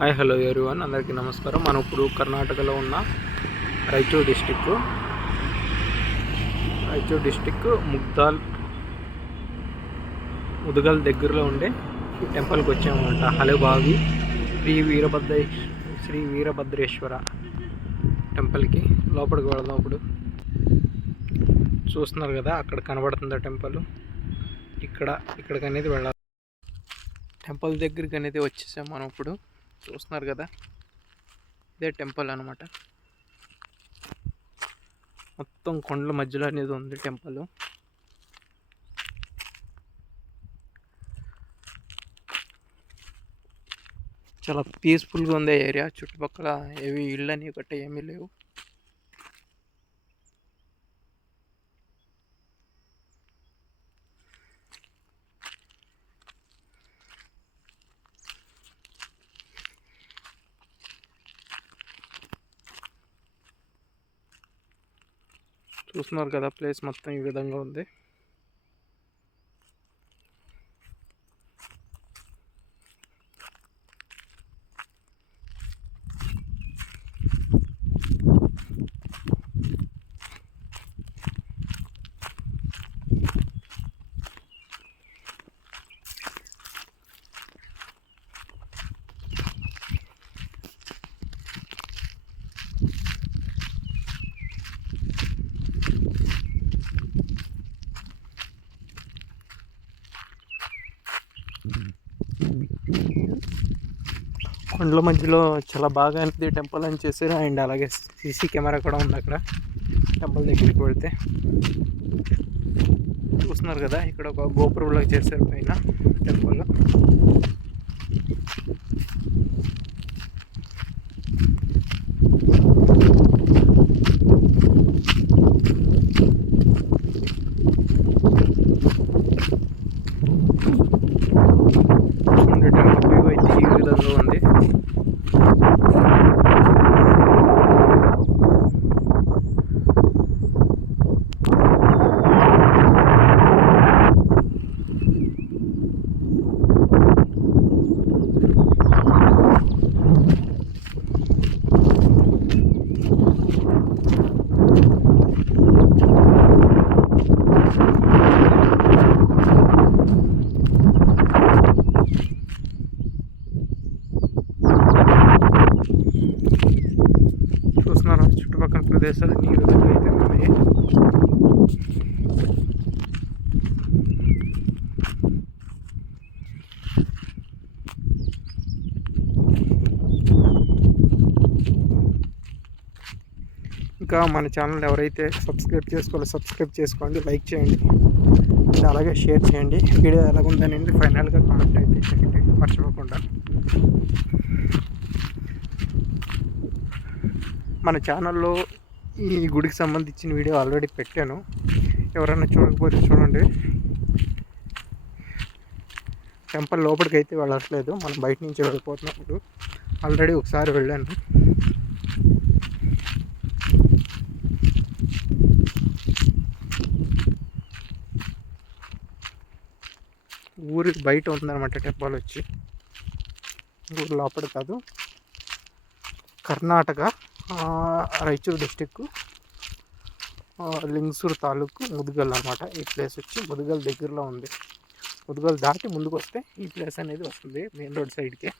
Hi hello everyone, అందరికీ నమస్కారం. మనం ఇప్పుడు కర్ణాటకలో ఉన్న రాయచూర్ డిస్టిక్ ముదుగల్ దగ్గరలో ఉండే ఈ టెంపుల్కి వచ్చామన్నమాట. హలేబావి శ్రీ వీరభద్రేశ్వర టెంపుల్కి లోపలికి వెళదాం. ఇప్పుడు చూస్తున్నారు కదా, అక్కడ కనబడుతుంది ఆ టెంపుల్. ఇక్కడికి అనేది వెళ్ళాలి. టెంపుల్ దగ్గరికి అనేది వచ్చేసాం మనం. ఇప్పుడు చూస్తున్నారు కదా, ఇదే టెంపుల్ అనమాట. మొత్తం కొండల మధ్యలో అనేది ఉంది టెంపుల్. చాలా పీస్ఫుల్గా ఉంది ఏరియా. చుట్టుపక్కల ఏవి ఇళ్ళని గట్ట ఏమీ లేవు. చూస్తున్నారు కదా, ప్లేస్ మొత్తం ఈ విధంగా ఉంది. కొండల మధ్యలో చాలా బాగా అనిపిస్తుంది టెంపుల్ అని చేశారు. అండ్ అలాగే సీసీ కెమెరా కూడా ఉంది అక్కడ టెంపుల్ దగ్గరికి వెళ్తే. చూస్తున్నారు కదా, ఇక్కడ ఒక గోపురంలో చేశారు పైన టెంపుల్. టెంపుల్ వ్యూ అయితే ఈ విధంగా ఉంది. చూస్తున్నారా, చుట్టుపక్కల ప్రదేశాలు ఈ విధంగా అయితే ఉన్నాయి. ఇంకా మన ఛానల్ ఎవరైతే సబ్స్క్రైబ్ చేసుకోవాలో సబ్స్క్రైబ్ చేసుకోండి, లైక్ చేయండి, అలాగే షేర్ చేయండి. వీడియో ఎలాగుందనేది ఫైనల్గా కామెంట్ అయితే చేయండి మర్చిపోకుండా. మన ఛానల్లో ఈ గుడికి సంబంధించిన వీడియో ఆల్రెడీ పెట్టాను. ఎవరైనా చూడకపోతే చూడండి. టెంపుల్ లోపలికి అయితే వెళ్ళట్లేదు, మనం బయట నుంచి వెళ్ళిపోతున్నప్పుడు. ఆల్రెడీ ఒకసారి వెళ్ళాను. ఊరి బయట ఉందన్నమాట టెంపుల్ వచ్చి. ఊరు లోపల కాదు, కర్ణాటక రాయచూర్ డిస్టిక్ లింగసూరు తాలూకు ముదుగల్ అనమాట. ఈ ప్లేస్ వచ్చి ముదుగల్ దగ్గరలో ఉంది. ముదుగల్ దాటి ముందుకు వస్తే ఈ ప్లేస్ అనేది వస్తుంది మెయిన్ రోడ్ సైడ్కి.